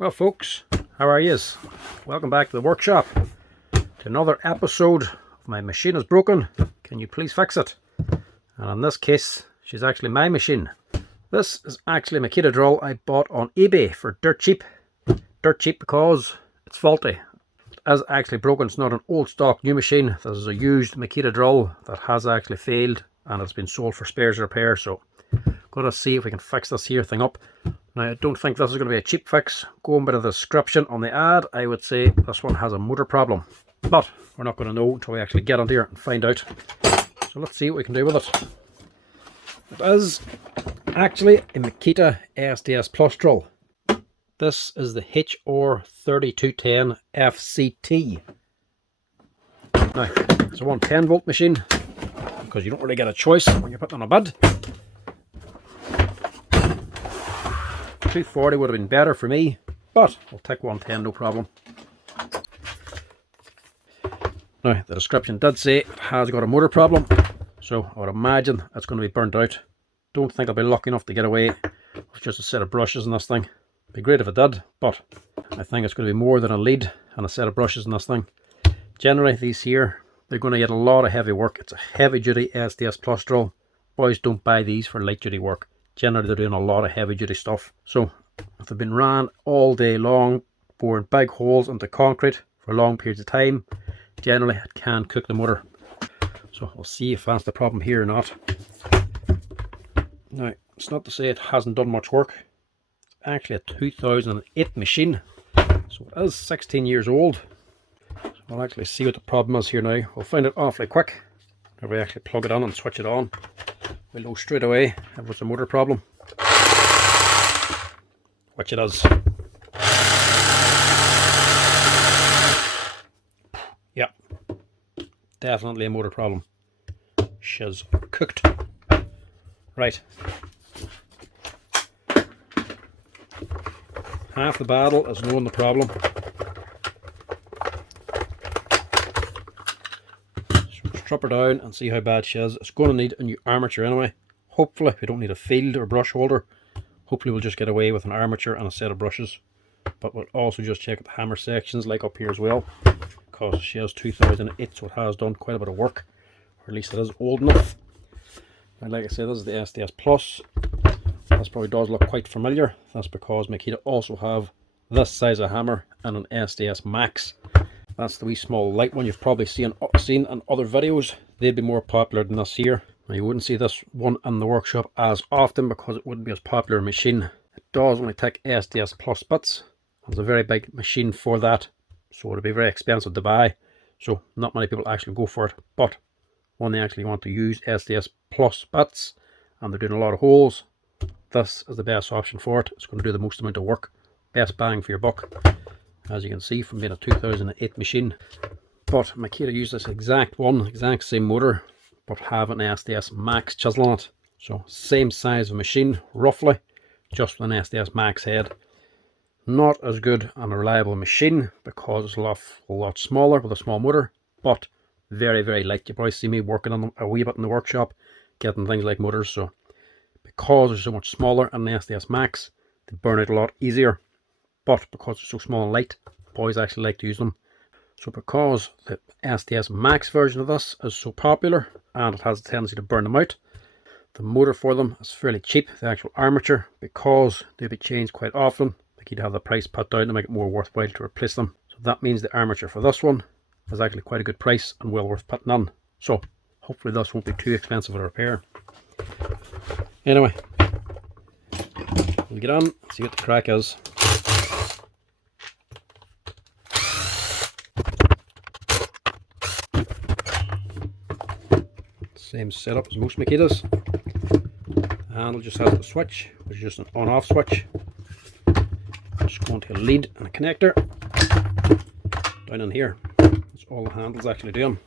Well folks, how are yous? Welcome back to the workshop, to another episode of My Machine is Broken, can you please fix it? And in this case, she's actually my machine. This is actually a Makita drill I bought on eBay for dirt cheap. Dirt cheap because it's faulty. It is actually broken. It's not an old stock new machine. This is a used Makita drill that has actually failed and it's been sold for spares repair. So gotta see if we can fix this here thing up. Now, I don't think this is going to be a cheap fix. Going by the description on the ad, I would say this one has a motor problem. But we're not going to know until we actually get on here and find out. So let's see what we can do with it. It is actually a Makita SDS Plus drill. This is the HR3210FCT. Now, it's a 110 volt machine because you don't really get a choice when you're putting on a bed. 240 would have been better for me, but I'll take 110, no problem. Now, the description did say it has got a motor problem, so I would imagine it's going to be burnt out. Don't think I'll be lucky enough to get away with just a set of brushes in this thing. It'd be great if it did, but I think it's going to be more than a lead and a set of brushes in this thing. Generally, these here, they're going to get a lot of heavy work. It's a heavy duty SDS Plus drill. Boys don't buy these for light duty work. Generally, they're doing a lot of heavy duty stuff. So if they've been ran all day long, boring big holes into concrete for long periods of time, generally it can cook the motor. So we'll see if that's the problem here or not. Now, it's not to say it hasn't done much work. It's actually a 2008 machine, so it is 16 years old. So we'll actually see what the problem is here now. We'll find it awfully quick if we actually plug it on and switch it on. We'll know straight away if it's a motor problem, which it is. Yeah, definitely a motor problem. She's cooked. Right. Half the battle is knowing the problem. Strip her down and see how bad she is. It's going to need a new armature anyway. Hopefully we don't need a field or brush holder. Hopefully we'll just get away with an armature and a set of brushes. But we'll also just check the hammer sections like up here as well, because she has 2008, so it has done quite a bit of work, or at least it is old enough. And like I said, this is the SDS Plus. This probably does look quite familiar. That's because Makita also have this size of hammer and an SDS Max. That's the wee small light one you've probably seen in other videos. They'd be more popular than this here. Now, you wouldn't see this one in the workshop as often because it wouldn't be as popular a machine. It does only take SDS Plus bits. It's a very big machine for that, so it'd be very expensive to buy. So not many people actually go for it. But when they actually want to use SDS Plus bits and they're doing a lot of holes, this is the best option for it. It's going to do the most amount of work. Best bang for your buck, as you can see from being a 2008 machine. But Makita used this exact same motor, but have an SDS Max chisel on it. So same size of machine, roughly, just with an SDS Max head. Not as good and a reliable machine because it's a lot smaller with a small motor, but very, very light. You probably see me working on them a wee bit in the workshop, getting things like motors. So because they're so much smaller than the SDS Max, they burn out a lot easier. But because they're so small and light, boys actually like to use them. So because the SDS Max version of this is so popular and it has a tendency to burn them out, the motor for them is fairly cheap. The actual armature, because they'll be changed quite often, like you'd have the price put down to make it more worthwhile to replace them. So that means the armature for this one is actually quite a good price and well worth putting on. So hopefully this won't be too expensive to repair. Anyway, we'll get on and see what the crack is. Same setup as most Makitas. The handle just has the switch, which is just an on-off switch. Just going to a lead and a connector down in here. That's all the handle's actually doing.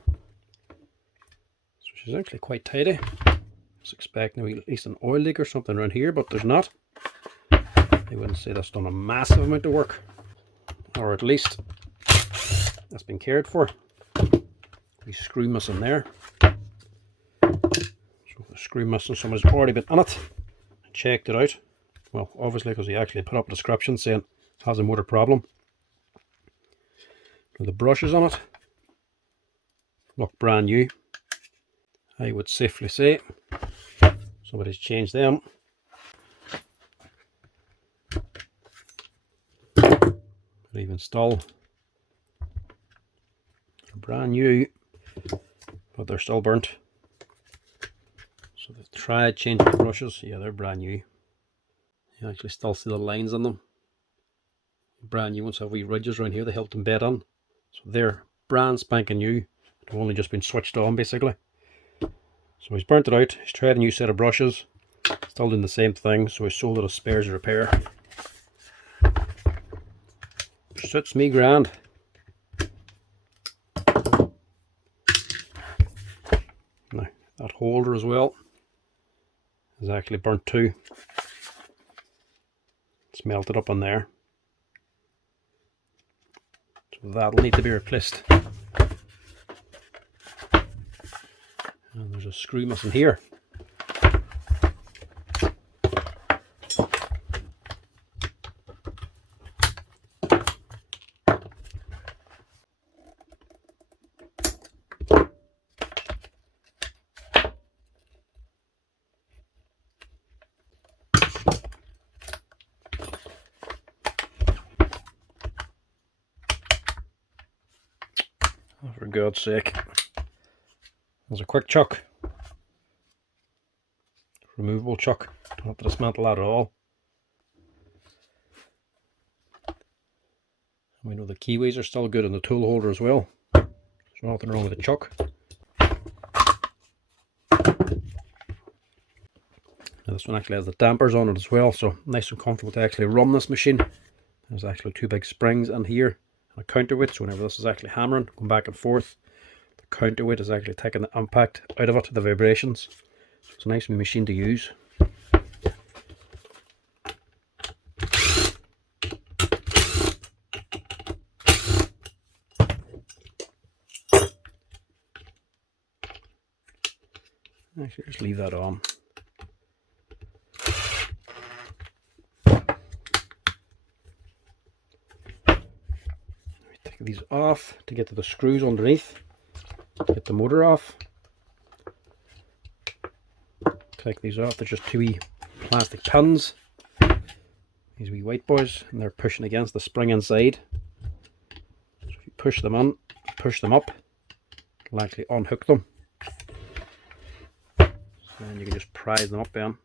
So she's actually quite tidy. I was expecting at least an oil leak or something around here, but there's not. I wouldn't say that's done a massive amount of work, or at least that's been cared for. We screw missing there. So the screw missing, someone's already been on it and checked it out. Well, obviously, because he actually put up a description saying has a motor problem. Now the brushes on it look brand new. I would safely say somebody's changed them. They've installed. They're brand new, but they're still burnt. So they've tried changing the brushes. Yeah, they're brand new. You actually still see the lines on them. Brand new ones have wee ridges around here. They helped them bed on. So they're brand spanking new. They've only just been switched on basically. So he's burnt it out. He's tried a new set of brushes. Still doing the same thing. So he sold it as spares repair. Suits me grand. Now that holder as well is actually burnt too. It's melted up on there. So that'll need to be replaced. And there's a screw missing here. Oh, for God's sake. There's a quick chuck. Removable chuck. Don't have to dismantle that at all. We know the keyways are still good in the tool holder as well. There's nothing wrong with the chuck. Now this one actually has the dampers on it as well, so nice and comfortable to actually run this machine. There's actually two big springs in here and a counterweight, so whenever this is actually hammering, going back and forth, the counterweight is actually taking the impact out of it, the vibrations. So it's a nice machine to use. Actually, just leave that on. Take these off to get to the screws underneath. Get the motor off. Take these off. They're just two wee plastic pins. These wee white boys, and they're pushing against the spring inside. So if you push them on, push them up, it'll actually unhook them. So then you can just prise them up then.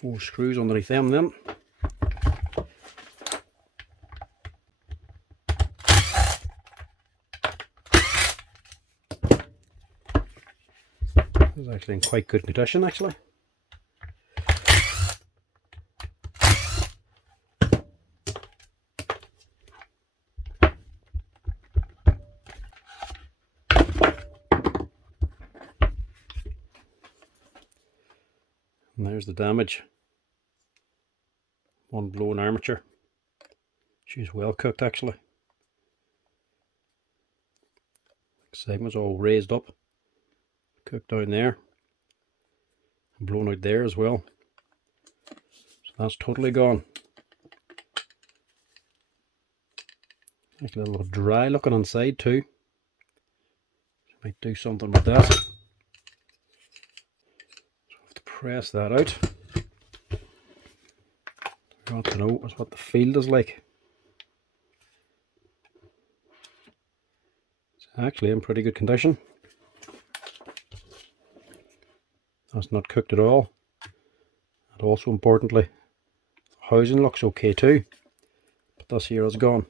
Four screws underneath them then. It's actually in quite good condition actually. And there's the damage. One blown armature. She's well cooked actually. Segment's all raised up. Cooked down there. And blown out there as well. So that's totally gone. Actually a little dry looking inside too. Might do something with that. So I have to press that out. I want to know what the field is like. It's actually in pretty good condition. That's not cooked at all. And also importantly, the housing looks okay too. But this here is gone.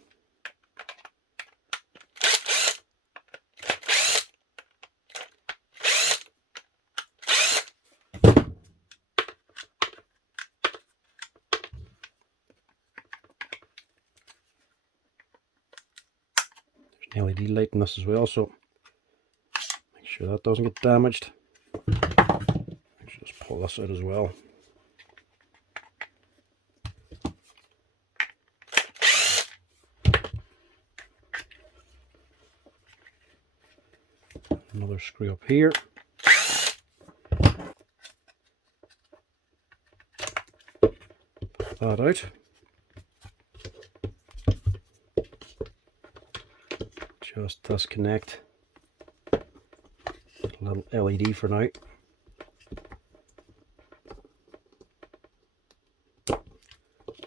There's an LED light in this as well, so make sure that doesn't get damaged. Just pull this out as well. Another screw up here. Put that out. Just disconnect a little LED for now.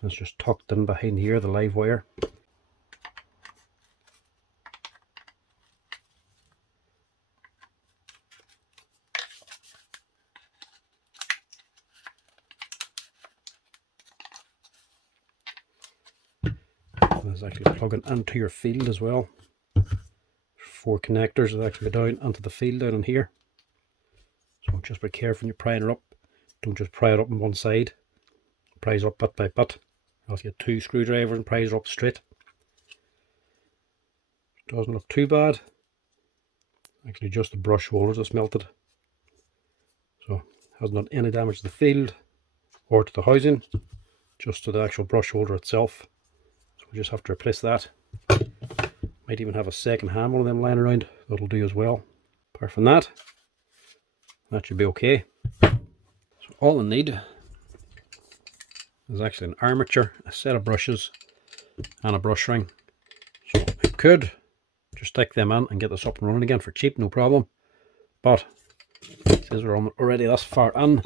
It's just tucked in behind here, the live wire. There's actually plugging into your field as well. 4 connectors that actually go down onto the field down in here. So just be careful when you're prying it up. Don't just pry it up on one side. Prise up bit by bit. I'll get 2 screwdrivers and prise it up straight. Doesn't look too bad. Actually just the brush holders that's melted. So hasn't done any damage to the field or to the housing, just to the actual brush holder itself. So we just have to replace that. Might even have a second hand one of them lying around. That'll do as well. Apart from that, that should be okay. So all I need is actually an armature, a set of brushes, and a brush ring. So I could just stick them in and get this up and running again for cheap, no problem. But since we're already this far in,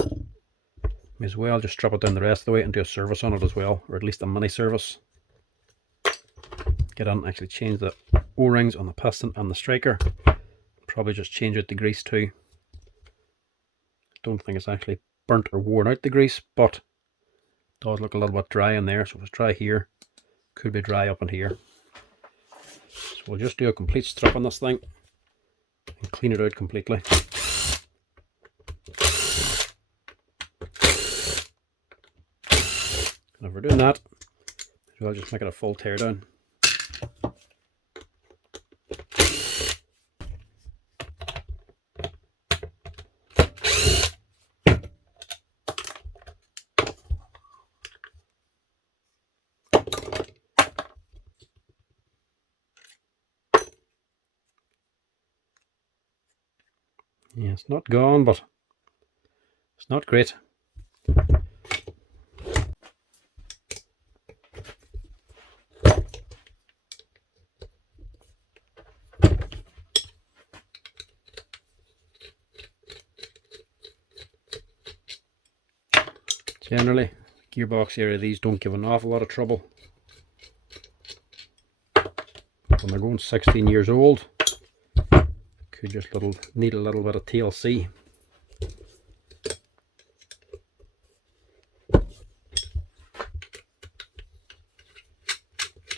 may as well just drop it down the rest of the way and do a service on it as well, or at least a mini service. Get on and actually change the O-rings on the piston and the striker. Probably just change out the grease too. Don't think it's actually burnt or worn out the grease, but it does look a little bit dry in there. So if it's dry here, could be dry up in here. So we'll just do a complete strip on this thing and clean it out completely. And if we're doing that, I'll just make it a full teardown. Yeah, it's not gone, but it's not great. Generally, gearbox area, these don't give an awful lot of trouble. When they're going 16 years old, could just need a little bit of TLC.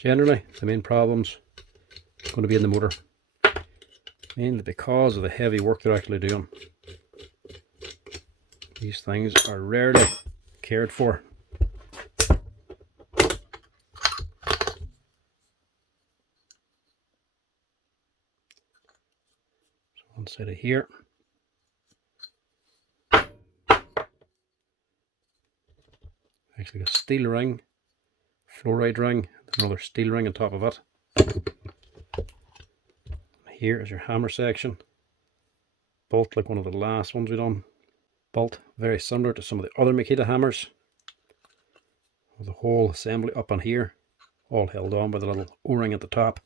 Generally, the main problem's going to be in the motor, mainly because of the heavy work they're actually doing. These things are rarely cared for. So one side of here. Actually a steel ring, fluoride ring, another steel ring on top of it. Here is your hammer section. Bolt like one of the last ones we done. Bolt very similar to some of the other Makita hammers. With the whole assembly up on here, all held on by the little O-ring at the top.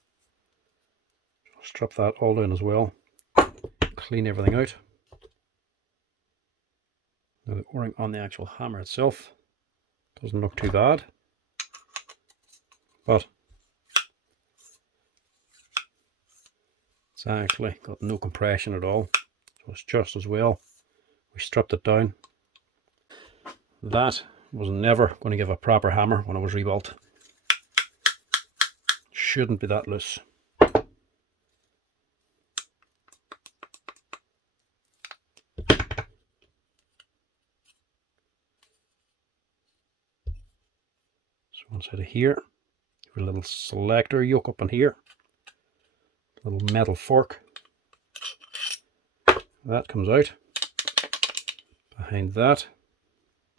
Strip that all down as well. Clean everything out. Now the O-ring on the actual hammer itself doesn't look too bad, but it's actually got no compression at all, so it's just as well we stripped it down. That was never going to give a proper hammer when it was rebuilt. Shouldn't be that loose. So inside of here, a little selector yoke up in here. little metal fork. That comes out. Behind that,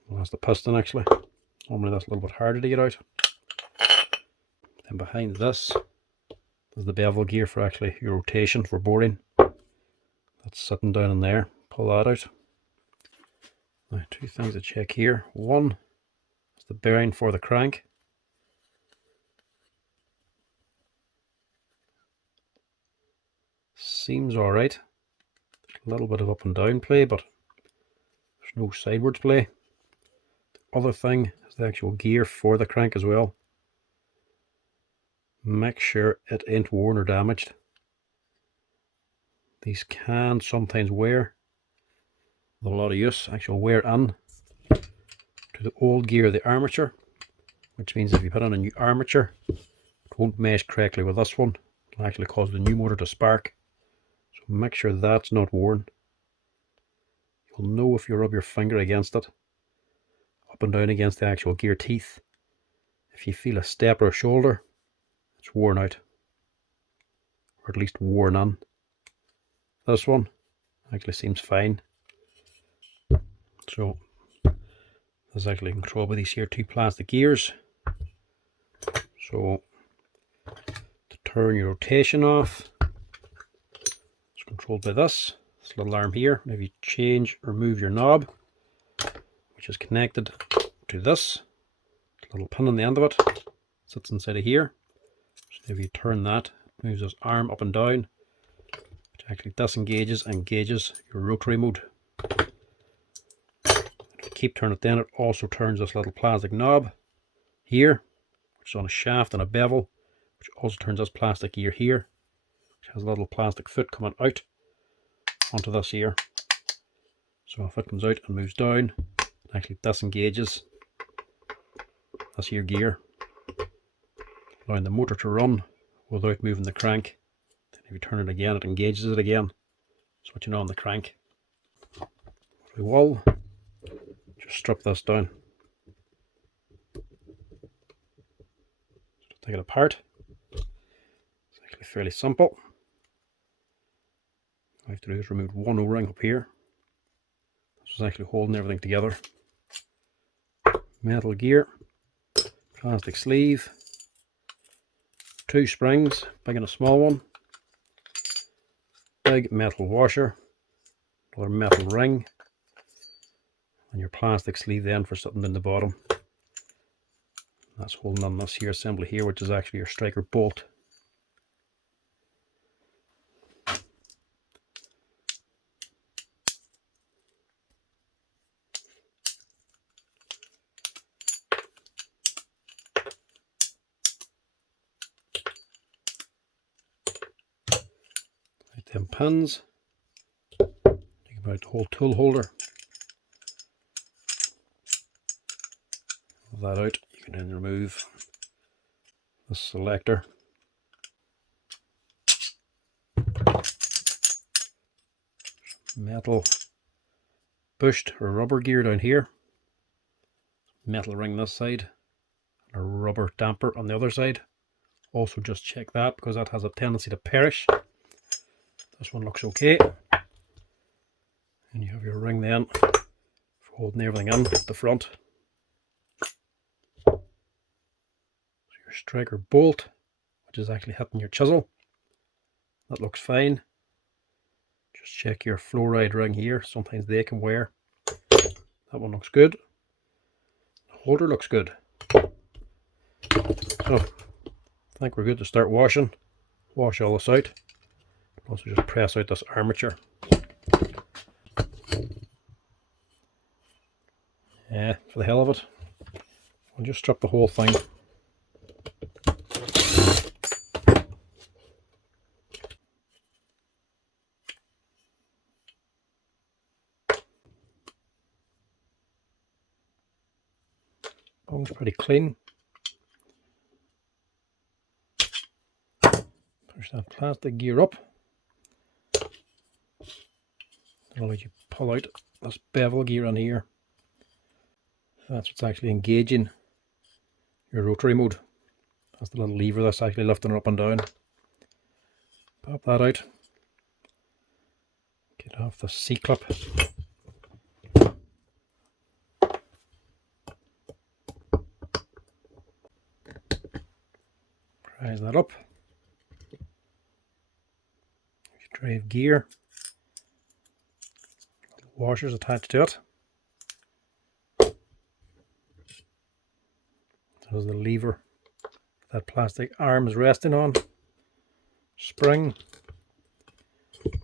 well, that's the piston actually. Normally that's a little bit harder to get out. Then behind this is the bevel gear for actually your rotation for boring. That's sitting down in there. Pull that out. Now, two things to check here. One is the bearing for the crank. Seems alright. A little bit of up and down play, but there's no sidewards play. The other thing is the actual gear for the crank as well. Make sure it ain't worn or damaged. These can sometimes wear with a lot of use, actual wear in to the old gear, the armature, which means if you put on a new armature, it won't mesh correctly with this one. It'll actually cause the new motor to spark. So make sure that's not worn. You'll know if you rub your finger against it, up and down against the actual gear teeth. If you feel a step or a shoulder, it's worn out, or at least worn in. This one actually seems fine. So this is actually controlled by these here two plastic gears. So to turn your rotation off, it's controlled by this little arm here. If you change or move your knob, which is connected to this little pin on the end of it, sits inside of here. So if you turn that, it moves this arm up and down, which actually disengages and engages your rotary mode. If you keep turning it, then it also turns this little plastic knob here, which is on a shaft and a bevel, which also turns this plastic gear here, which has a little plastic foot coming out onto this here. So if it comes out and moves down, it actually disengages this here gear, allowing the motor to run without moving the crank. Then if you turn it again, it engages it again, switching on the crank. We will just strip this down. So take it apart. It's actually fairly simple. All I have to do is remove one O-ring up here. This is actually holding everything together. Metal gear, plastic sleeve, two springs, big and a small one, big metal washer, another metal ring, and your plastic sleeve then for something in the bottom. That's holding on this here assembly here, which is actually your striker bolt. Them pins, think about the whole tool holder. Pull that out, you can then remove the selector. Metal bushed or rubber gear down here, metal ring this side, and a rubber damper on the other side. Also just check that because that has a tendency to perish. This one looks okay. And you have your ring then for holding everything in at the front. So your striker bolt, which is actually hitting your chisel, that looks fine. Just check your fluoride ring here, sometimes they can wear. That one looks good. The holder looks good. So I think we're good to start washing. Wash all this out. Also just press out this armature. Yeah, for the hell of it, we'll just strip the whole thing. Bone's pretty clean. Push that plastic gear up. That'll let you pull out this bevel gear on here. That's what's actually engaging your rotary mode. That's the little lever that's actually lifting it up and down. Pop that out. Get off the C-clip. Prise that up. Drive gear. Washers attached to it. There's the lever that plastic arm is resting on. Spring.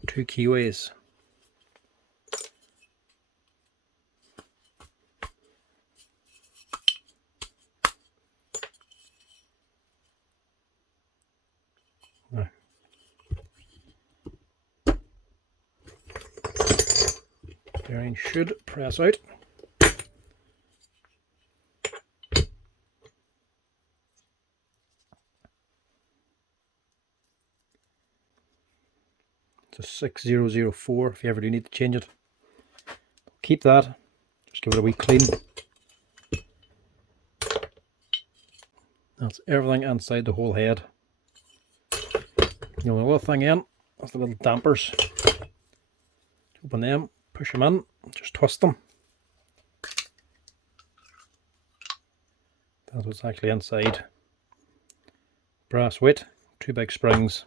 2 keyways. Now, bearing should press out. It's a 6004 if you ever do need to change it. Keep that, just give it a wee clean. That's everything inside the whole head. The only little thing in is the little dampers. Open them, push them in, just twist them. That's what's actually inside. Brass weight, 2 big springs.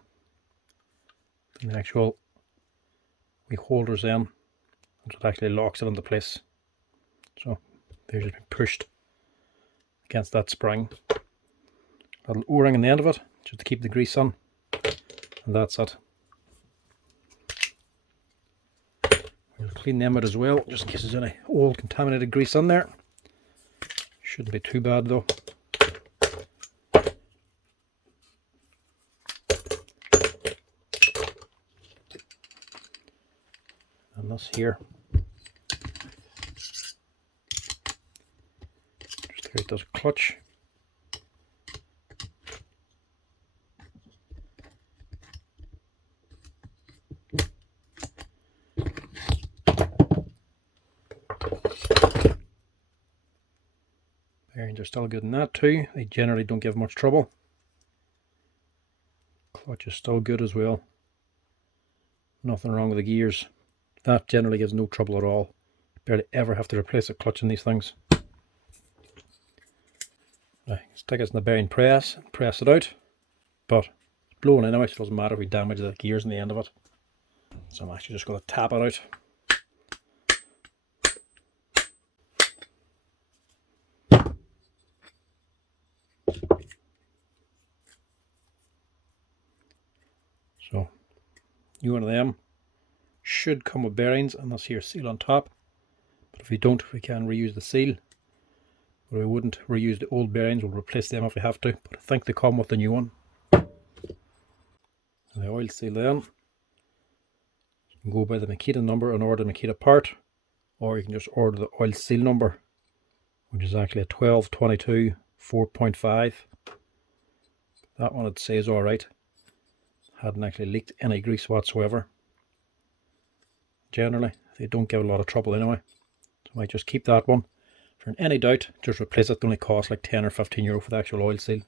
And the actual wee holders in. That's what actually locks it into place. So they're just being pushed against that spring. A little O-ring on the end of it, just to keep the grease on. And that's it. We'll clean them out as well, just in case there's any old contaminated grease on there. Shouldn't be too bad though. And this here. Just here it does a clutch. Bearings are still good in that too. They generally don't give much trouble. Clutch is still good as well. Nothing wrong with the gears. That generally gives no trouble at all. Barely ever have to replace a clutch in these things. Right, stick it in the bearing press and press it out. But it's blowing anyway, so it doesn't matter if we damage the gears in the end of it. So I'm actually just going to tap it out. So, new one of them should come with bearings and this here seal on top. But if we don't, we can reuse the seal. But we wouldn't reuse the old bearings, we'll replace them if we have to. But I think they come with the new one. And the oil seal then. You can go by the Makita number and order the Makita part. Or you can just order the oil seal number, which is actually a 1222 4.5. That one I'd say is alright. Hadn't actually leaked any grease whatsoever. Generally, they don't give a lot of trouble anyway. So I might just keep that one. For in any doubt, just replace it. It only costs like 10 or 15 euro for the actual oil seal.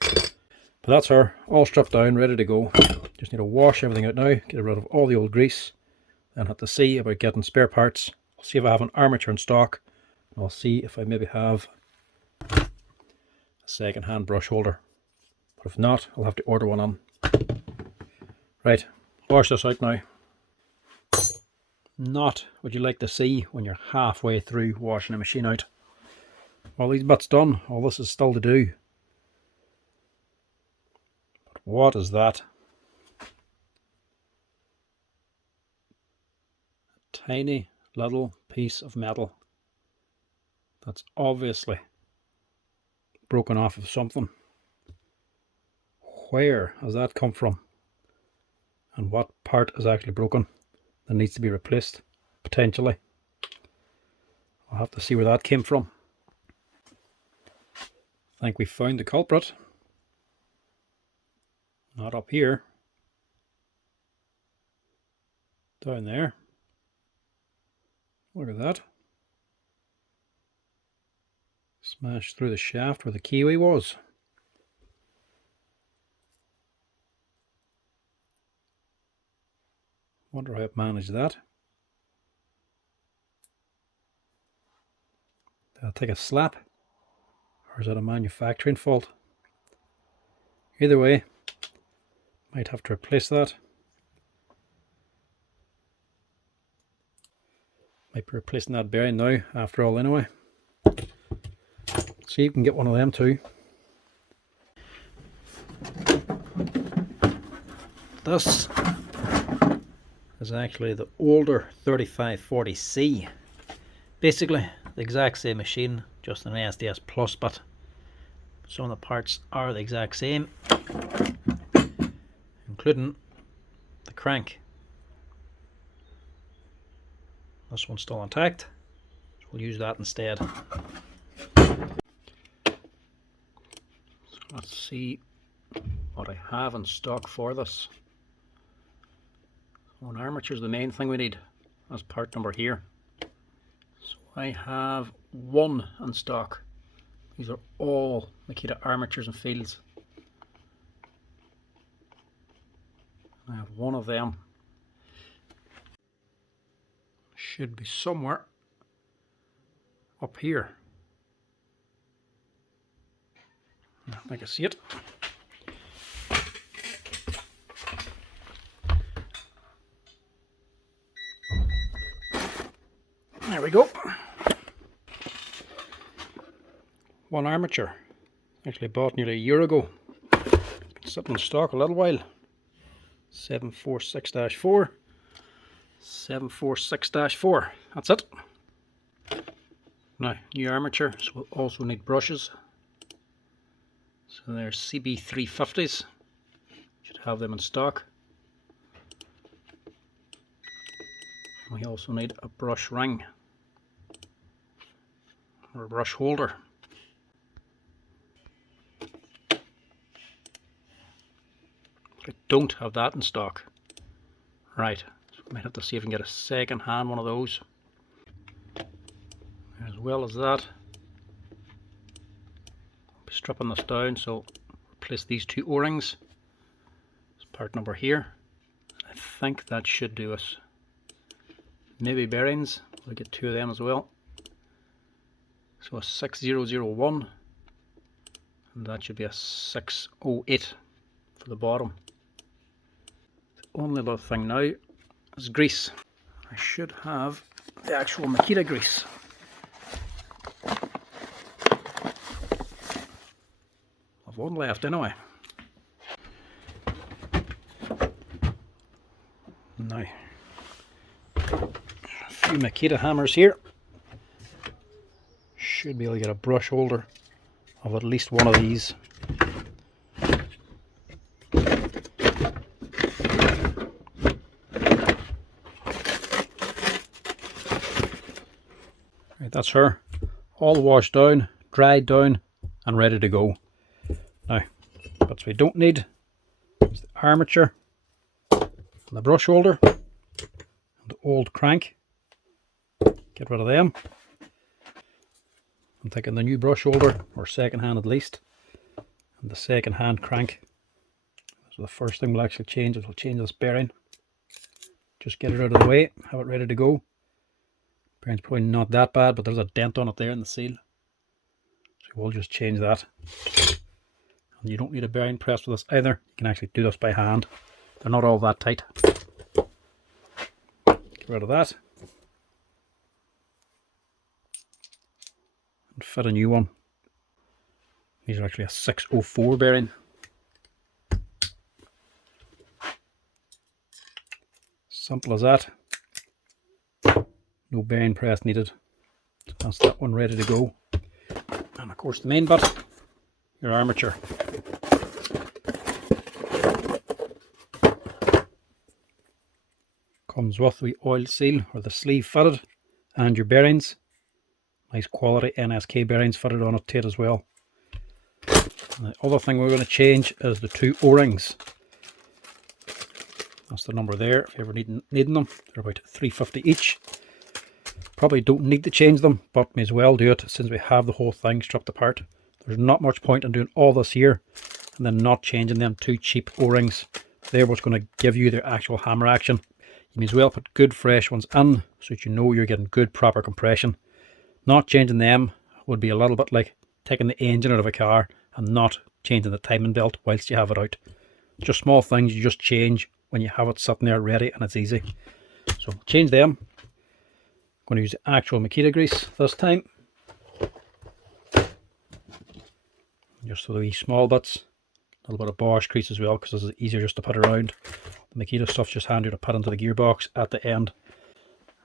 But that's her, all stripped down, ready to go. Just need to wash everything out now, get rid of all the old grease. Then have to see about getting spare parts. I'll see if I have an armature in stock. I'll see if I maybe have a second hand brush holder. But if not, I'll have to order one on. Right, wash this out now. Not what you like to see when you're halfway through washing a machine out. All these bits done, all this is still to do. But what is that? A tiny little piece of metal that's obviously broken off of something. Where has that come from? And what part is actually broken that needs to be replaced, potentially? I'll have to see where that came from. I think we found the culprit. Not up here. Down there. Look at that. Smashed through the shaft where the keyway was. Wonder how it managed that. Did I take a slap? Or is that a manufacturing fault? Either way, might have to replace that. Might be replacing that bearing now after all anyway. See if you can get one of them too. This is actually the older 3540C. Basically the exact same machine, just an SDS Plus, but some of the parts are the exact same, including the crank. This one's still intact, so we'll use that instead. So let's see what I have in stock for this. So an armature is the main thing we need. That's part number here. So I have one in stock. These are all Makita armatures and fields. I have one of them. Should be somewhere up here. I can see it. There we go. One armature. Actually bought nearly a year ago. Been sitting in stock a little while. 746-4. 746-4. That's it. Now, new armature, so we'll also need brushes. So there's CB350s. Should have them in stock. We also need a brush ring or a brush holder. I don't have that in stock. Right, so we might have to see if we can get a second hand one of those. As well as that, I'll be stripping this down, so replace these two O-rings. It's part number here. I think that should do us. Maybe bearings, we'll get two of them as well. So a 6001, and that should be a 608 for the bottom. The only other thing now is grease. I should have the actual Makita grease. I've one left anyway. Now, a few Makita hammers here. Should be able to get a brush holder of at least one of these. Right, that's her. All washed down, dried down, and ready to go. Now, what we don't need is the armature, and the brush holder, and the old crank. Get rid of them. I'm thinking the new brush holder, or second hand at least, and the second hand crank. So the first thing we'll actually change is we'll change this bearing. Just get it out of the way, have it ready to go. Bearing's probably not that bad, but there's a dent on it there in the seal. So we'll just change that. And you don't need a bearing press for this either. You can actually do this by hand. They're not all that tight. Get rid of that. And fit a new one. These are actually a 604 bearing. Simple as that. No bearing press needed. So that's that one ready to go. And of course the main bit, your armature. Comes with the oil seal or the sleeve fitted and your bearings. Nice quality NSK bearings fitted on it to it as well. And the other thing we're going to change is the two O-rings. That's the number there if you ever needing them. They're about 350 each. Probably don't need to change them, but may as well do it since we have the whole thing stripped apart. There's not much point in doing all this here and then not changing them two cheap O-rings. They're what's going to give you the actual hammer action. You may as well put good fresh ones in so that you know you're getting good proper compression. Not changing them would be a little bit like taking the engine out of a car and not changing the timing belt whilst you have it out. Just small things you just change when you have it sitting there ready, and it's easy. So change them. I'm going to use the actual Makita grease this time. Just for the wee small bits. A little bit of Bosch grease as well, because this is easier just to put around. The Makita stuff's just handy to put into the gearbox at the end.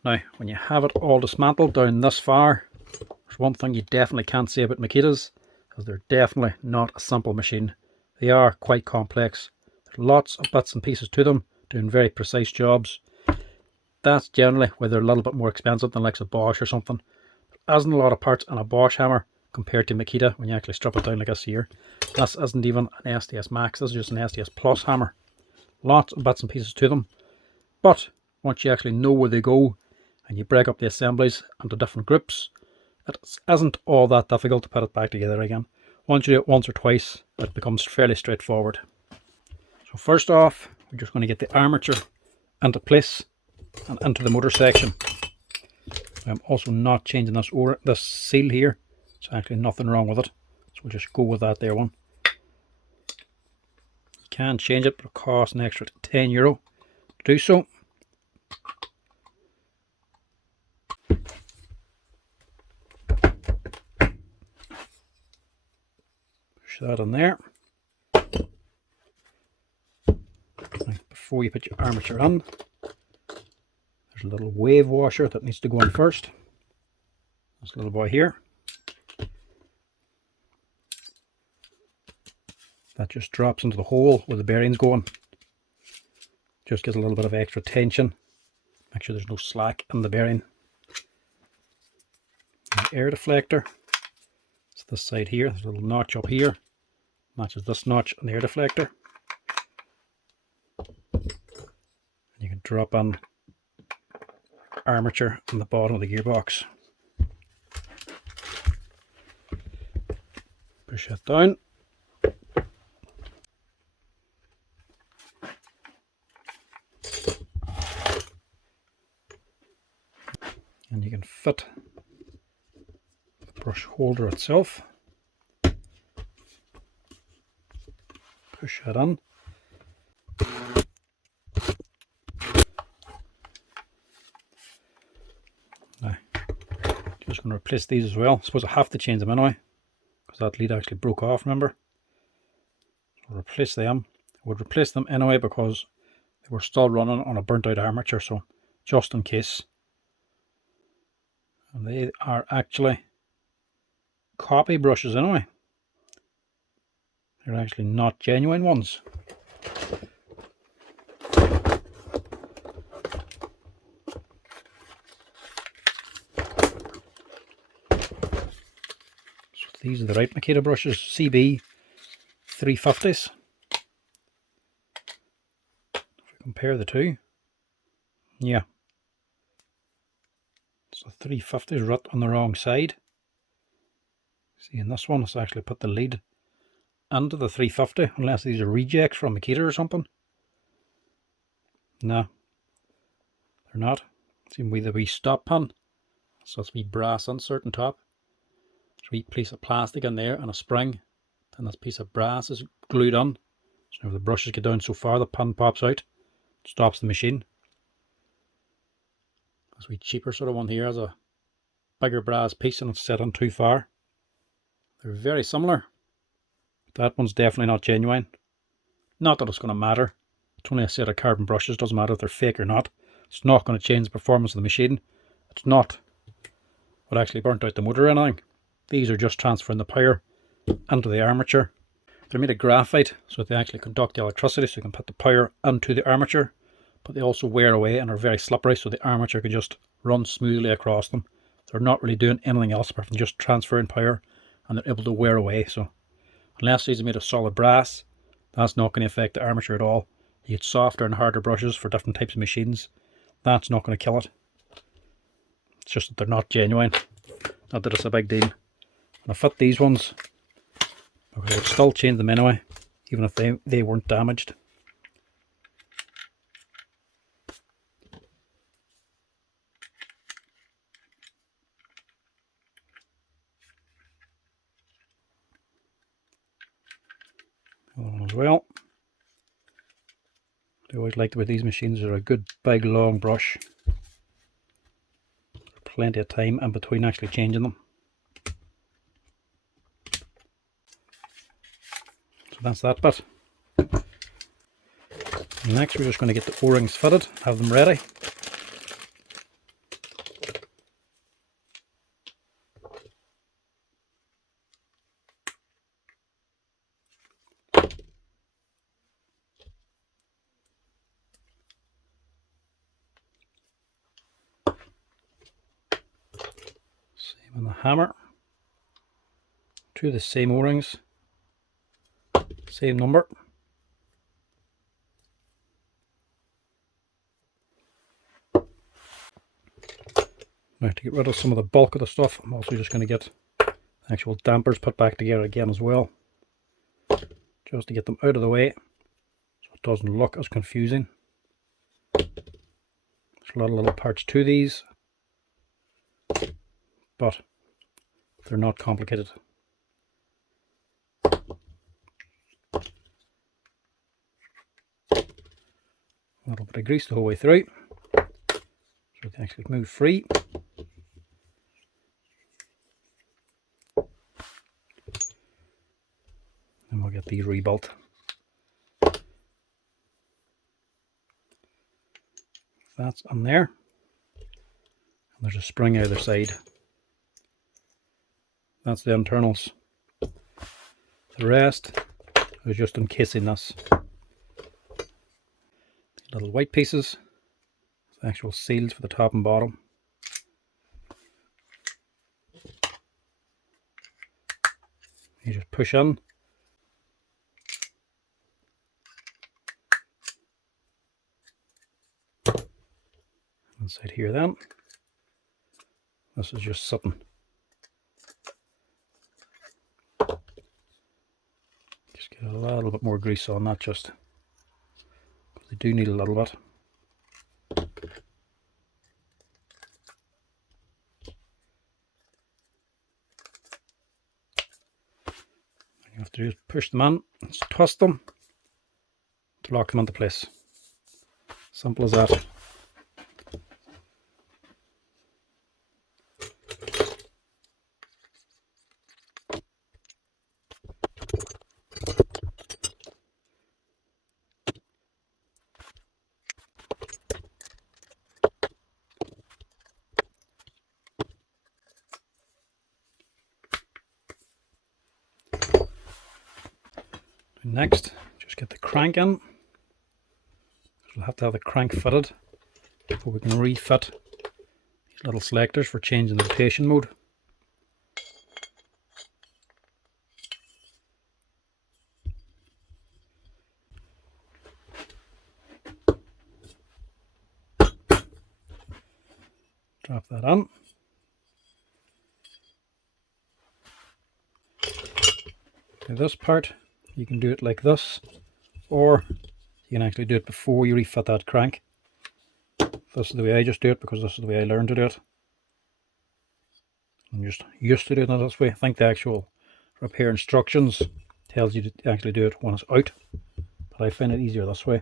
Now, when you have it all dismantled down this far, there's one thing you definitely can't say about Makitas, because they're definitely not a simple machine. They are quite complex. There's lots of bits and pieces to them, doing very precise jobs. That's generally why they're a little bit more expensive than like a Bosch or something. There isn't a lot of parts in a Bosch hammer compared to Makita when you actually strip it down like this here. This isn't even an SDS Max, this is just an SDS Plus hammer. Lots of bits and pieces to them, but once you actually know where they go and you break up the assemblies into different groups, it isn't all that difficult to put it back together again. Once you do it once or twice, it becomes fairly straightforward. So first off, we're just going to get the armature into place and into the motor section. I'm also not changing this seal here. There's actually nothing wrong with it, so we'll just go with that there one. You can change it, but it costs an extra €10 to do so. Push that in there. Now, before you put your armature on, there's a little wave washer that needs to go in first. This little boy here. That just drops into the hole where the bearing's going. Just gives a little bit of extra tension. Make sure there's no slack in the bearing. The air deflector. It's this side here. There's a little notch up here. Matches this notch on the air deflector. And you can drop in armature on the bottom of the gearbox. Push that down. And you can fit the brush holder itself. Push that in. Now, just going to replace these as well. I suppose I have to change them anyway, because that lead actually broke off, remember? So I'll replace them. I would replace them anyway because they were still running on a burnt out armature, so just in case. And they are actually copy brushes anyway. They're actually not genuine ones. So these are the right Makita brushes, CB 350s. If we compare the two, yeah. So 350s right on the wrong side. See, in this one, it's actually put the lead into the 350, unless these are rejects from Makita or something. No, they're not. See, with the wee stop pin, so it's a wee brass insert on top. There's a wee piece of plastic in there and a spring. Then this piece of brass is glued on. So if the brushes get down so far, the pin pops out, stops the machine. This wee cheaper sort of one here has a bigger brass piece and it's set on too far. They're very similar. That one's definitely not genuine. Not that it's going to matter. It's only a set of carbon brushes. Doesn't matter if they're fake or not. It's not going to change the performance of the machine. It's not what actually burnt out the motor or anything. These are just transferring the power into the armature. They're made of graphite, so they actually conduct the electricity, so you can put the power into the armature. But they also wear away and are very slippery, so the armature can just run smoothly across them. They're not really doing anything else apart from just transferring power, and they're able to wear away. So unless these are made of solid brass, that's not going to affect the armature at all. You get softer and harder brushes for different types of machines. That's not going to kill it. It's just that they're not genuine. Not that it's a big deal. And I fit these ones, I would still change them anyway, even if they weren't damaged. as well. I always liked with these machines, they're a good big long brush. Plenty of time in between actually changing them. So that's that bit. Next we're just going to get the O-rings fitted, have them ready. Same on the hammer. Two of the same O-rings, same number. Now to get rid of some of the bulk of the stuff, I'm also just going to get the actual dampers put back together again as well. Just to get them out of the way so it doesn't look as confusing. There's a lot of little parts to these, but they're not complicated. A little bit of grease the whole way through so they can actually move free. And we'll get these rebuilt. That's on there. And there's a spring either side. That's the internals. The rest is just encasing this. Little white pieces, the actual seals for the top and bottom. You just push in. Inside here then. This is just sitting. Just get a little bit more grease on that, just because they do need a little bit. All you have to do is push them in and twist them to lock them into place. Simple as that. Next, just get the crank in. We'll have to have the crank fitted before we can refit these little selectors for changing the rotation mode. Drop that on. Do this part. You can do it like this, or you can actually do it before you refit that crank. This is the way I just do it because this is the way I learned to do it. I'm just used to doing it this way. I think the actual repair instructions tells you to actually do it when it's out, but I find it easier this way.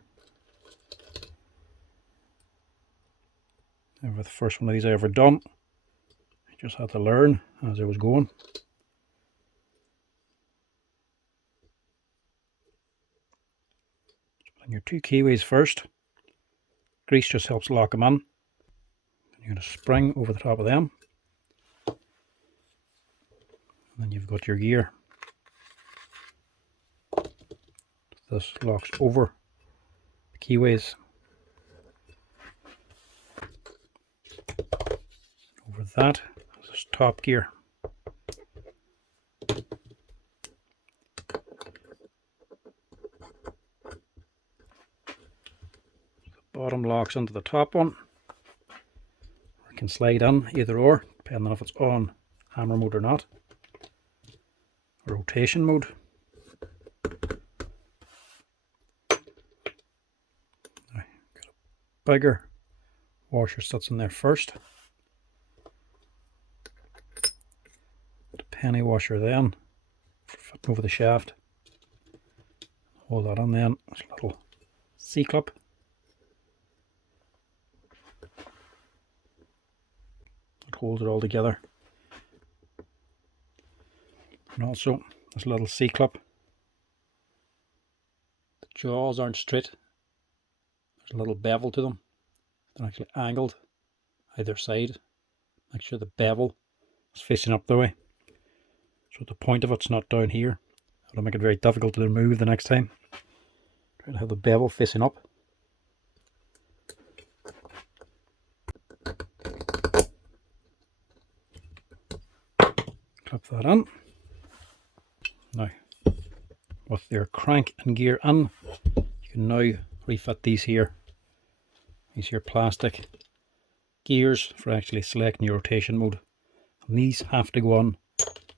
Never the first one of these I ever done. I just had to learn as I was going. Put in your two keyways first. Grease just helps lock them in. You're going to spring over the top of them. And then you've got your gear. This locks over the keyways. Over that is this top gear. Bottom locks into the top one, or it can slide in either or, depending on if it's on hammer mode or not. Rotation mode. Now, got a bigger washer sits in there first. The penny washer then for fitting over the shaft. Hold that on then, it's a little C-clip. It holds it all together. And also this little C-clip. The jaws aren't straight. There's a little bevel to them. They're actually angled either side. Make sure the bevel is facing up the way. So the point of it's not down here. It'll make it very difficult to remove the next time. Try to have the bevel facing up. Clip that in. Now, with your crank and gear in, you can now refit these here plastic gears for actually selecting your rotation mode. And these have to go on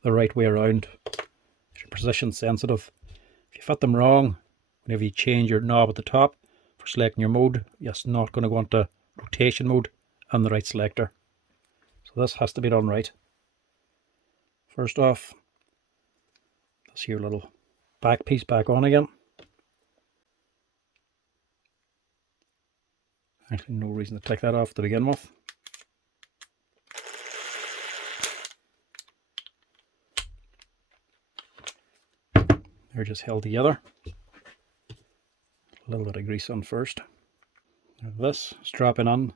the right way around. They're position sensitive. If you fit them wrong, whenever you change your knob at the top for selecting your mode, it's not going to go into rotation mode and the right selector. So this has to be done right. First off, this here little back piece back on again. Actually, no reason to take that off to begin with. They're just held together. A little bit of grease on first. Now this strapping on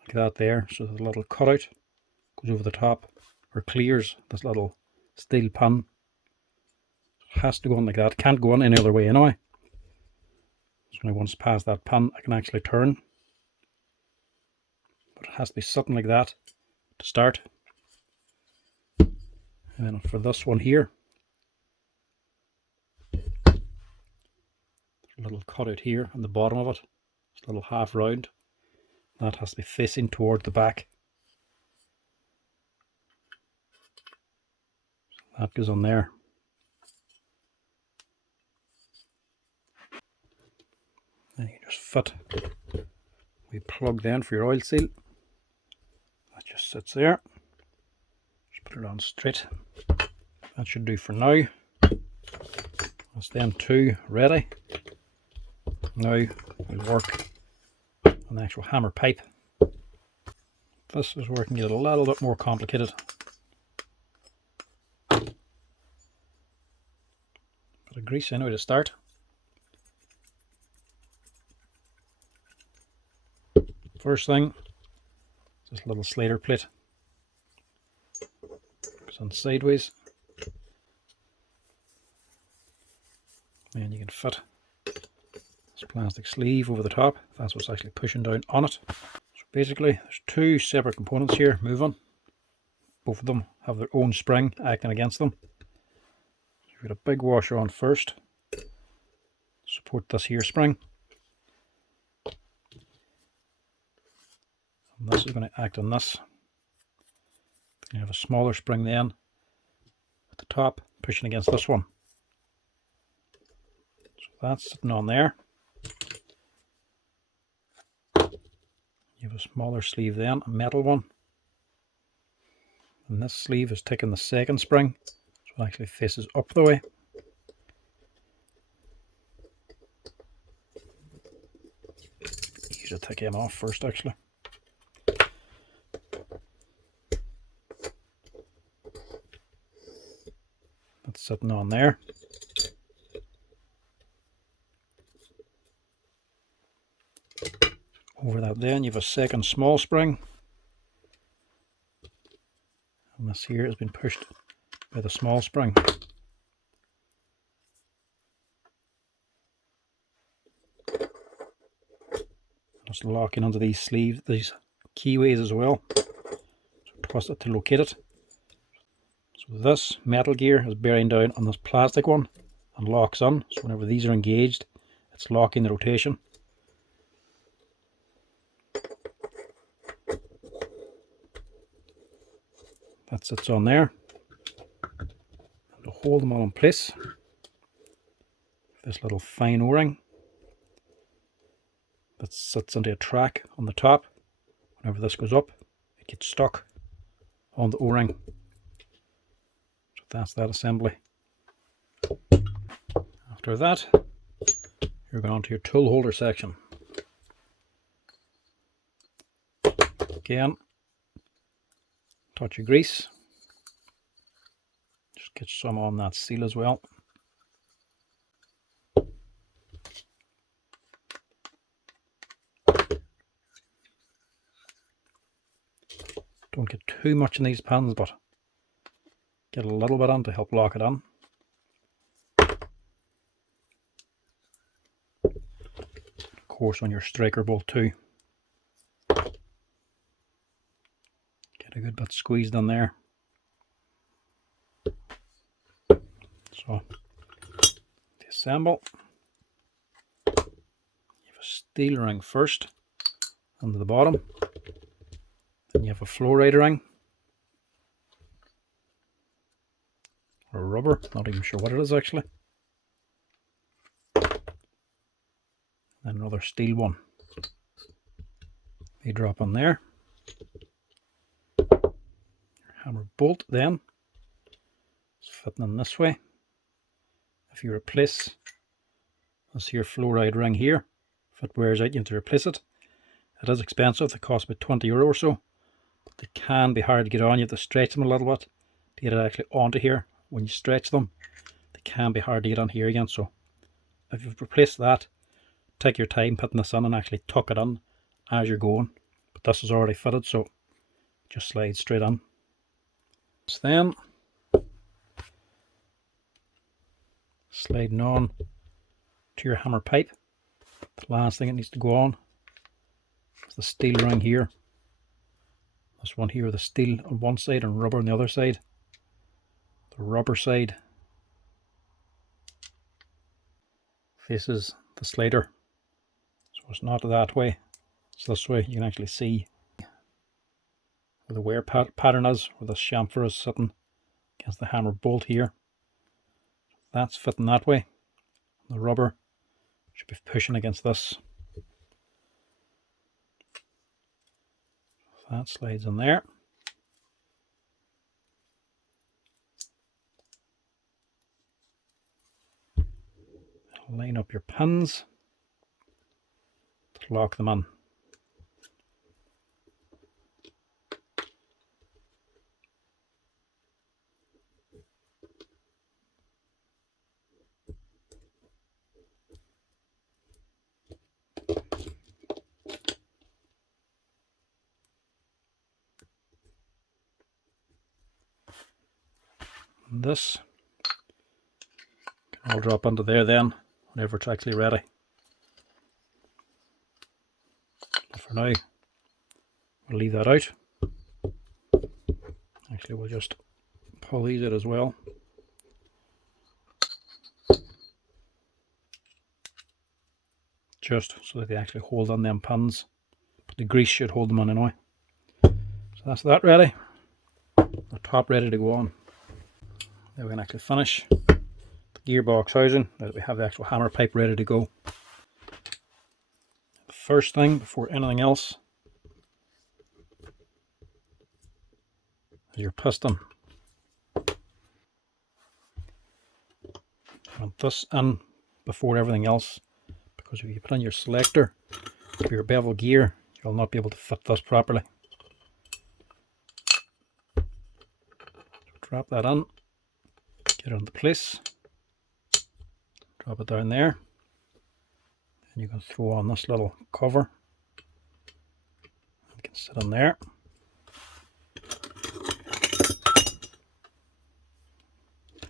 like that there, so there's a little cutout goes over the top or clears this little steel pin. It has to go on like that. It can't go on any other way anyway. So now once past that pin, I can actually turn. But it has to be something like that to start. And then for this one here, there's a little cutout here on the bottom of it. It's a little half round. That has to be facing toward the back. So that goes on there. Then you just fit. We plug then for your oil seal. That just sits there. Just put it on straight. That should do for now. That's them two ready. Now we'll work on the actual hammer pipe. This is where it can get a little bit more complicated. Bit of grease anyway to start. First thing, this little Slater plate goes on sideways, and you can fit this plastic sleeve over the top. That's what's actually pushing down on it. So basically, there's two separate components here moving. Both of them have their own spring acting against them. So you've got a big washer on first, support this here spring. And this is going to act on this. You have a smaller spring then at the top pushing against this one. So that's sitting on there. You have a smaller sleeve then, a metal one. And this sleeve is taking the second spring, so it actually faces up the way. You should take him off first actually. That's sitting on there. Over that then you have a second small spring. And this here has been pushed by the small spring. Just locking onto these sleeves, these keyways as well. So twist it to locate it. So this metal gear is bearing down on this plastic one and locks on. So whenever these are engaged, it's locking the rotation. That sits on there. And to hold them all in place, this little fine O-ring that sits into a track on the top. Whenever this goes up, it gets stuck on the O-ring. So that's that assembly. After After that, you're going on to your tool holder section. Again, touch of grease. Just get some on that seal as well. Don't get too much in these pans, but get a little bit on to help lock it on. Of course, on your striker bolt too. Get a good bit squeezed in there. So, disassemble. You have a steel ring first under the bottom. Then you have a flow ride ring. Or rubber, not even sure what it is actually. Then another steel one. They drop on there. Your hammer bolt then is fitting in this way. If you replace this here flow ride ring here, if it wears out you have to replace it. It is expensive, it costs about €20 or so. But they can be hard to get on, you have to stretch them a little bit to get it actually onto here. When you stretch them, they can be hard to get on here again. So if you've replaced that, take your time putting this in and actually tuck it in as you're going. But this is already fitted, so just slide straight in. So then, sliding on to your hammer pipe. The last thing it needs to go on is the steel ring here. This one here, the steel on one side and rubber on the other side. The rubber side faces the slider, so it's not that way, it's this way. You can actually see where the wear pattern is, where the chamfer is sitting against the hammer bolt here. That's fitting that way. The rubber should be pushing against this. That slides in there. Line up your pins to lock them in. And this can all drop into there then whenever it's actually ready. But for now, we'll leave that out. Actually, we'll just pull these out as well. Just so that they actually hold on them pins. But the grease should hold them on anyway. So that's that ready. The top ready to go on. Now we can actually finish the gearbox housing. Now that we have the actual hammer pipe ready to go. The first thing before anything else is your piston. You want this in before everything else, because if you put in your selector for your bevel gear, you'll not be able to fit this properly. So drop that in, get it into place, drop it down there, and you can throw on this little cover. It can sit in there.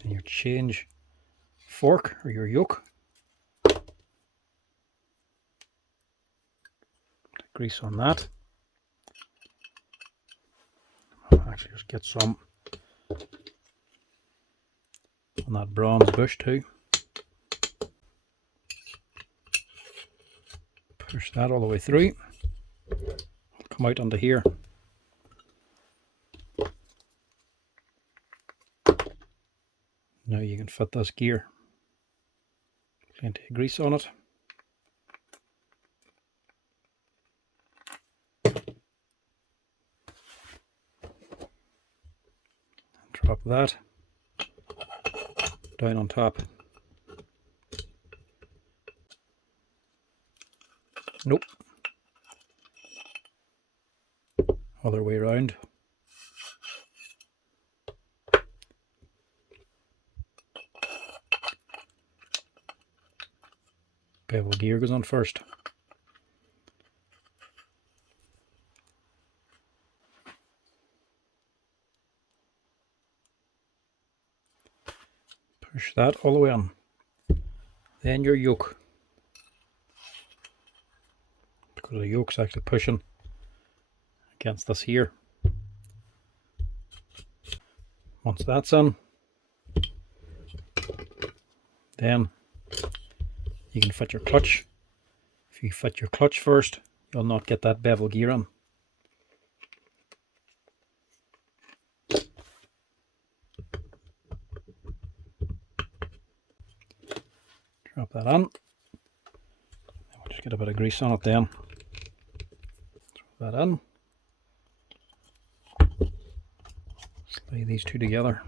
And your change fork or your yoke. Grease on that. I'll actually just get some on that bronze bush too. Push that all the way through. I'll come out onto here. Now you can fit this gear. Plenty of grease on it. Drop that down on top. Nope. Other way around. Bevel gear goes on first. Push that all the way on. Then your yoke. Because the yoke's actually pushing against this here. Once that's on, then you can fit your clutch. If you fit your clutch first, you'll not get that bevel gear on. Drop that on. We'll just get a bit of grease on it then. Throw that in. Slide these two together.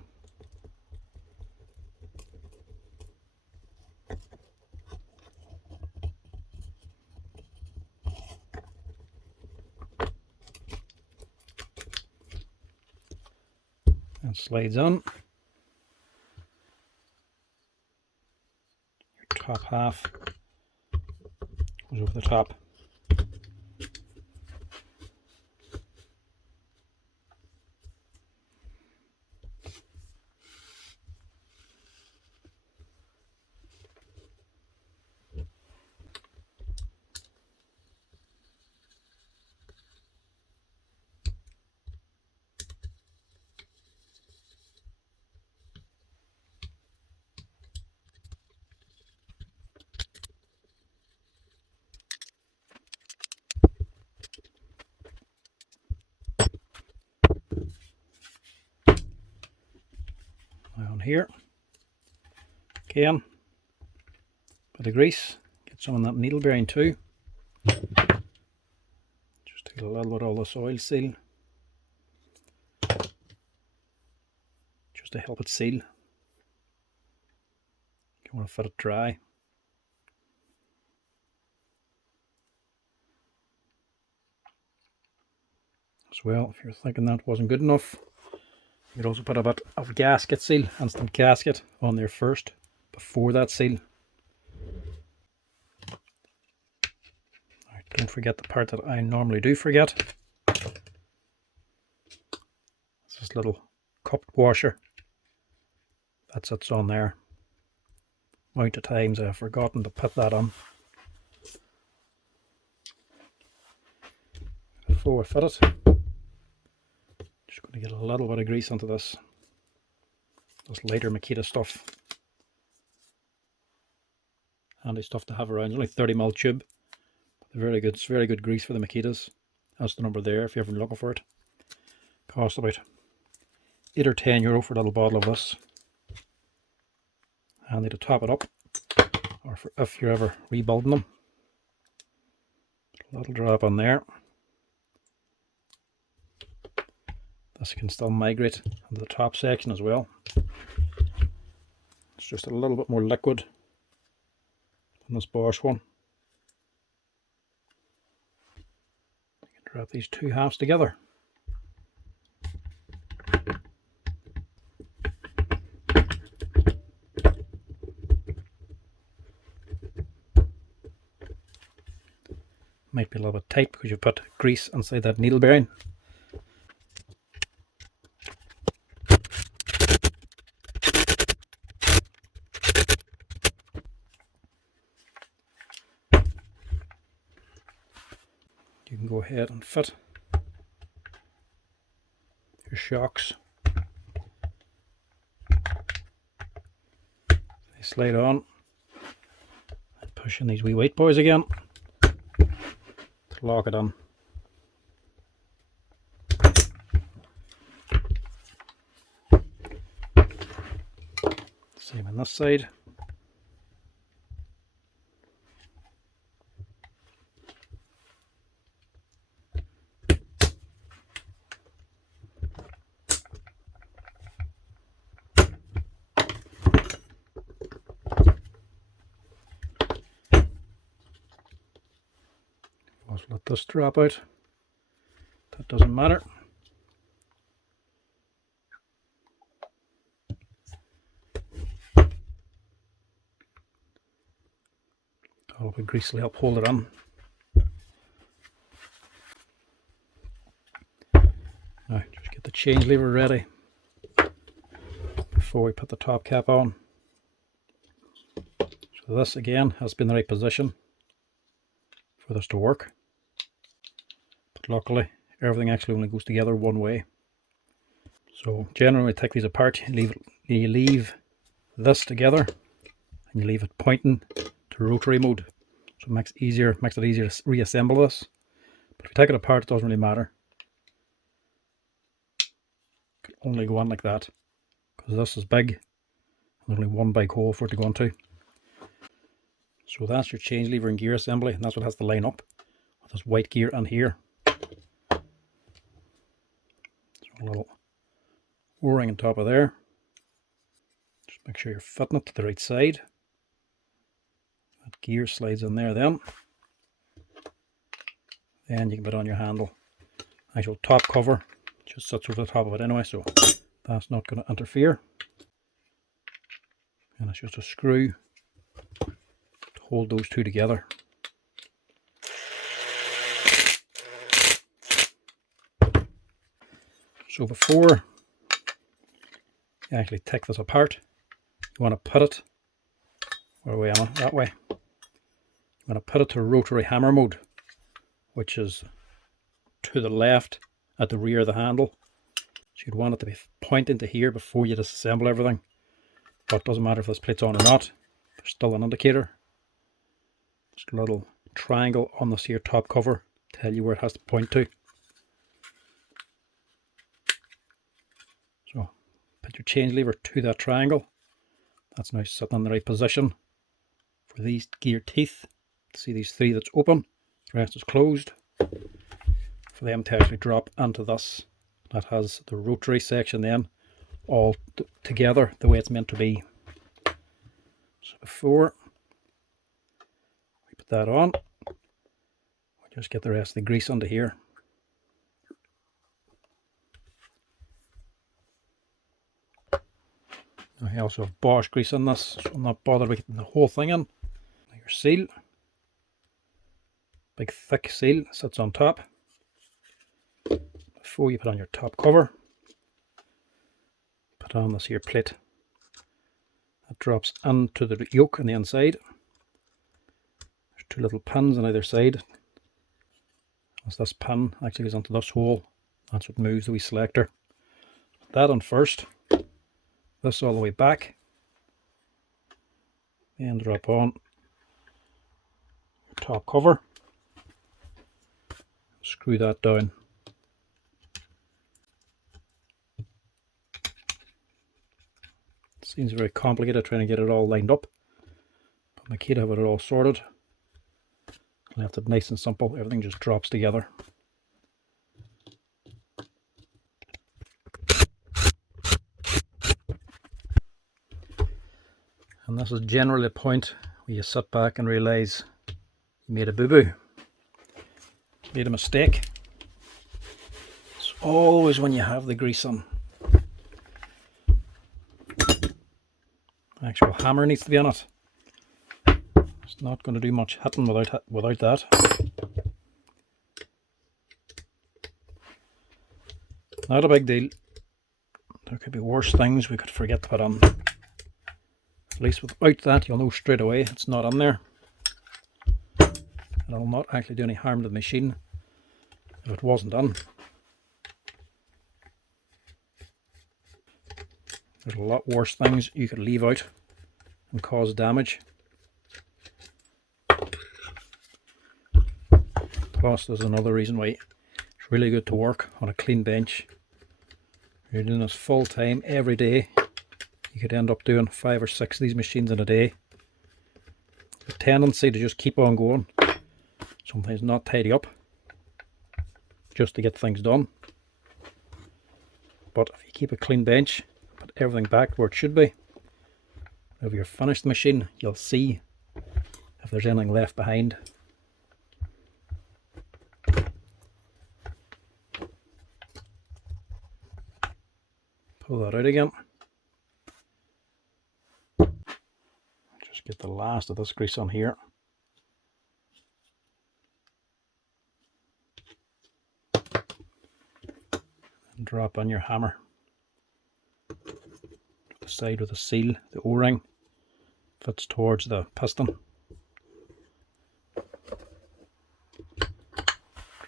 And slides on. Your top half goes over the top. On here, again, bit of grease, get some of that needle bearing too. Just take a little bit of all this oil seal, just to help it seal. You want to fit it dry. As well, if you're thinking that wasn't good enough, you could also put a bit of gasket seal, instant gasket, on there first, before that seal. Right, don't forget the part that I normally do forget. It's this little cupped washer. That sits on there. Amount of times I've forgotten to put that on. Before I fit it, just going to get a little bit of grease onto this lighter Makita stuff. Handy stuff to have around. It's only 30mm tube. Very good. It's very good grease for the Makitas. That's the number there if you're ever looking for it. Cost about €8 or €10 for a little bottle of this. Handy to top it up, or for if you're ever rebuilding them. A little drop on there. This can still migrate into the top section as well. It's just a little bit more liquid than this Bosch one. You can drop these two halves together. Might be a little bit tight because you put grease inside that needle bearing. You can go ahead and fit your shocks. They slide on, and push in these wee white boys again to lock it on. Same on this side. Also let this drop out. That doesn't matter. That'll be greasily help hold it on. Now just get the change lever ready before we put the top cap on. So this again has been the right position for this to work. But luckily everything actually only goes together one way. So generally we take these apart, you leave this together and you leave it pointing to rotary mode. So it makes it easier to reassemble this. But if you take it apart, it doesn't really matter. It can only go on like that because this is big. There's only one big hole for it to go into. So that's your change lever and gear assembly, and that's what has to line up with this white gear on here. So a little O-ring on top of there. Just make sure you're fitting it to the right side. That gear slides in there then. Then you can put on your handle. Actual top cover just sits over the top of it anyway, so that's not going to interfere. And it's just a screw to hold those two together. So before you actually take this apart, you want to put it, where way am I? That way. You want to put it to rotary hammer mode, which is to the left at the rear of the handle. So you'd want it to be pointing to here before you disassemble everything. But it doesn't matter if this plate's on or not, there's still an indicator. Just a little triangle on this here top cover to tell you where it has to point to. So put your change lever to that triangle. That's now sitting in the right position for these gear teeth. See these three that's open, the rest is closed. For them to actually drop onto this, that has the rotary section then all together the way it's meant to be. So before we put that on, we just get the rest of the grease onto here. Now I also have Bosch grease in this, so I'm not bothered with getting the whole thing in. Now your seal, big thick seal, sits on top. Before you put on your top cover, put on this here plate. That drops into the yoke on the inside. There's two little pins on either side. As this pin actually goes into this hole, that's what moves the wee selector. Put that on first. This all the way back. And drop on your top cover. Screw that down. Seems very complicated trying to get it all lined up, but Makita have it all sorted. Left it nice and simple, everything just drops together. And this is generally the point where you sit back and realise you made a boo-boo, made a mistake. It's always when you have the grease on. Actual hammer needs to be on it. It's not going to do much hitting without that. Not a big deal. There could be worse things we could forget to put on. At least without that you'll know straight away it's not on there. And it'll not actually do any harm to the machine if it wasn't on. There's a lot worse things you could leave out and cause damage. Plus there's another reason why it's really good to work on a clean bench. If you're doing this full time every day, you could end up doing 5 or 6 of these machines in a day. The tendency to just keep on going, sometimes not tidy up, just to get things done. But if you keep a clean bench, put everything back where it should be, if you're finished the machine, you'll see if there's anything left behind. pull that out again. Just get the last of this grease on here. And drop on your hammer. The side with the seal, the O-ring, fits towards the piston.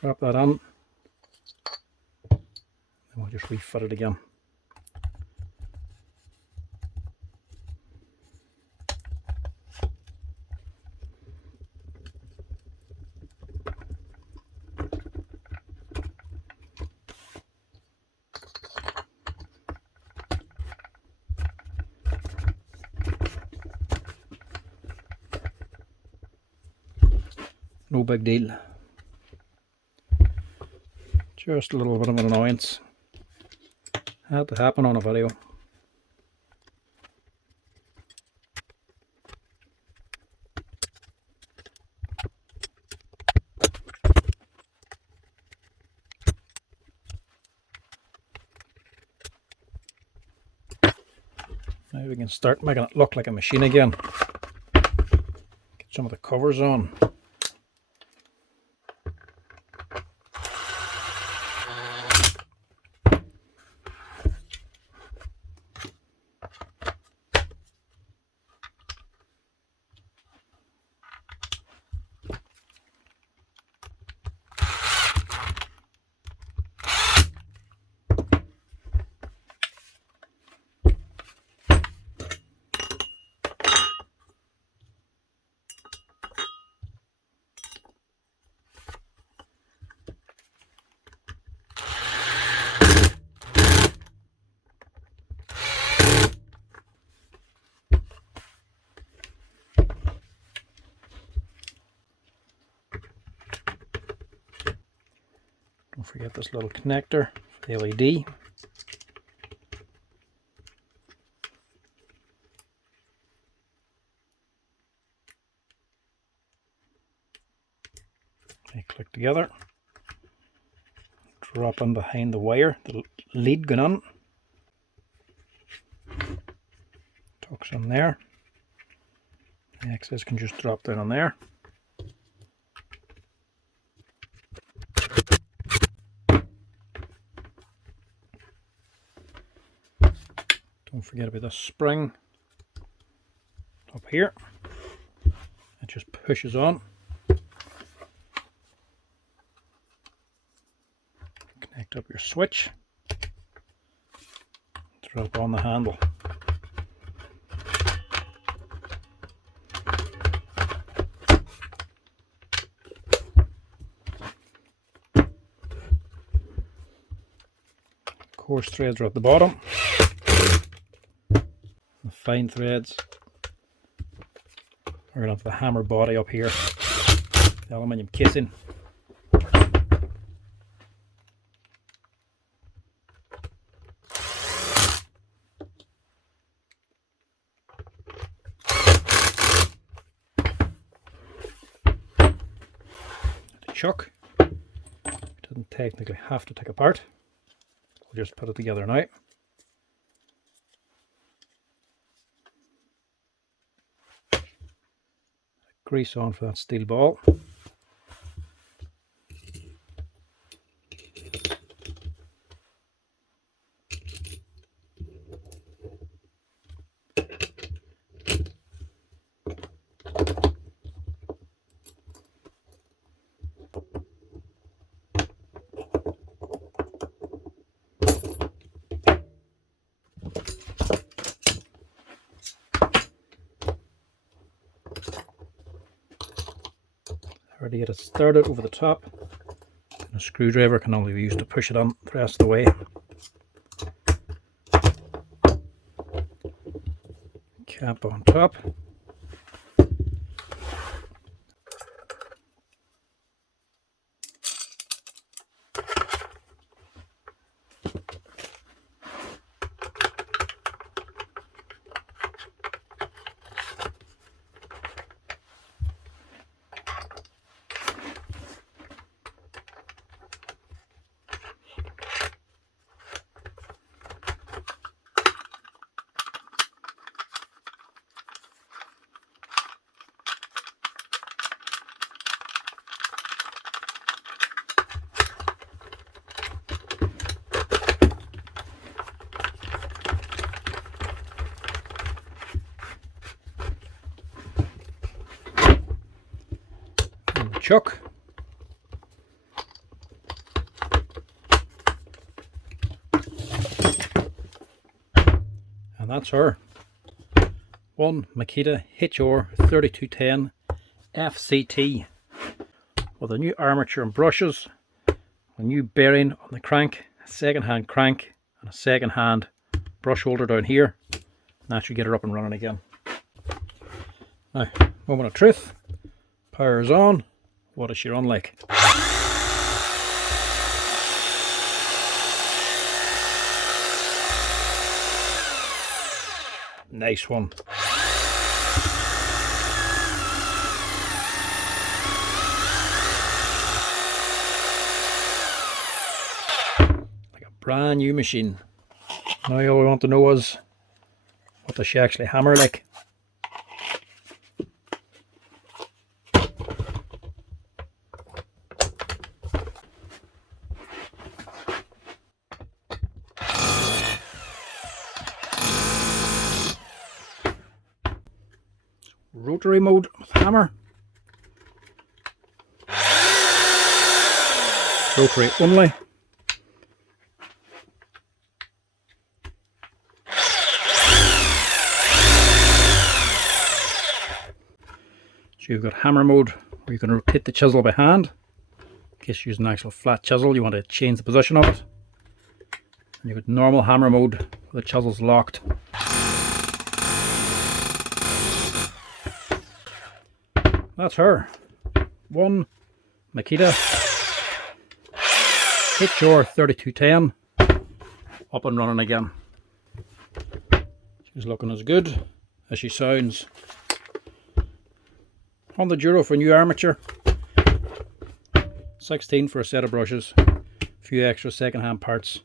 Drop that on. Then we'll just refit it again. No big deal. Just a little bit of an annoyance. Had to happen on a video. Now we can start making it look like a machine again. Get some of the covers on. Don't forget this little connector for the LED. They click together. Drop in behind the wire, the lead going on. Tucks in there. The excess can just drop down on there. Don't forget about this spring up here. It just pushes on. Connect up your switch. Drop on the handle. Coarse threads are at the bottom. The fine threads are going to have the hammer body up here, the aluminium casing. The chuck, it doesn't technically have to take apart. We'll just put it together now. Grease on for that steel ball. To get it started over the top, and a screwdriver can only be used to push it on the rest of the way. Cap on top. chuck. And that's her. One Makita HR3210 FCT with a new armature and brushes, a new bearing on the crank, a second-hand crank, and a second-hand brush holder down here. And that should get her up and running again. Now, moment of truth. Power is on. What does she run like? Nice one. Like a brand new machine. Now all we want to know is, what does she actually hammer like? Rotary mode with hammer. Rotary only. So you've got hammer mode where you can rotate the chisel by hand. In case you're using an actual flat chisel, you want to change the position of it. And you've got normal hammer mode where the chisel's locked. That's her. One Makita HR3210 up and running again. She's looking as good as she sounds. €100 for a new armature, 16 for a set of brushes, a few extra second-hand parts.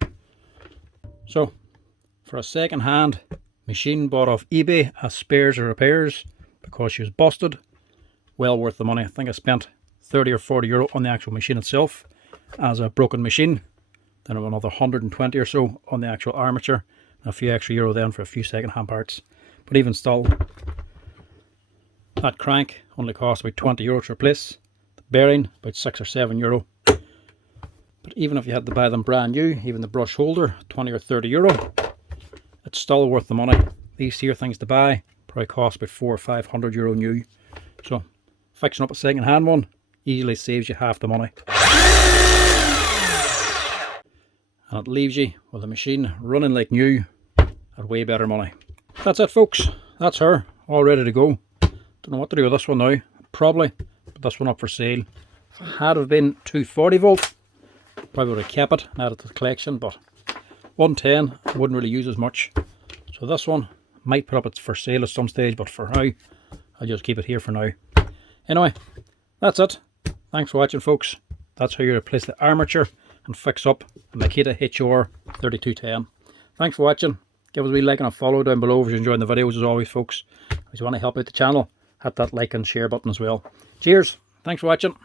So for a second-hand machine bought off eBay as spares or repairs because she was busted, well worth the money. I think I spent €30 or €40 on the actual machine itself as a broken machine, then another 120 or so on the actual armature, and a few extra euro then for a few second-hand parts. But even still, that crank only cost about €20 to replace, the bearing about €6 or €7. But even if you had to buy them brand new, even the brush holder, €20 or €30, it's still worth the money. These here things to buy probably cost about €400 or €500 new. So fixing up a second hand one easily saves you half the money. And it leaves you with a machine running like new at way better money. That's it folks, that's her, all ready to go. Don't know what to do with this one now. Probably put this one up for sale. If it had have been 240 volt, probably would have kept it and added to the collection, but 110 I wouldn't really use as much. So this one might put up for sale at some stage, but for now I'll just keep it here for now. Anyway, that's it. Thanks for watching folks. That's how you replace the armature and fix up the Makita HR3210. Thanks for watching. Give us a wee like and a follow down below if you're enjoying the videos as always folks. If you want to help out the channel, hit that like and share button as well. Cheers. Thanks for watching.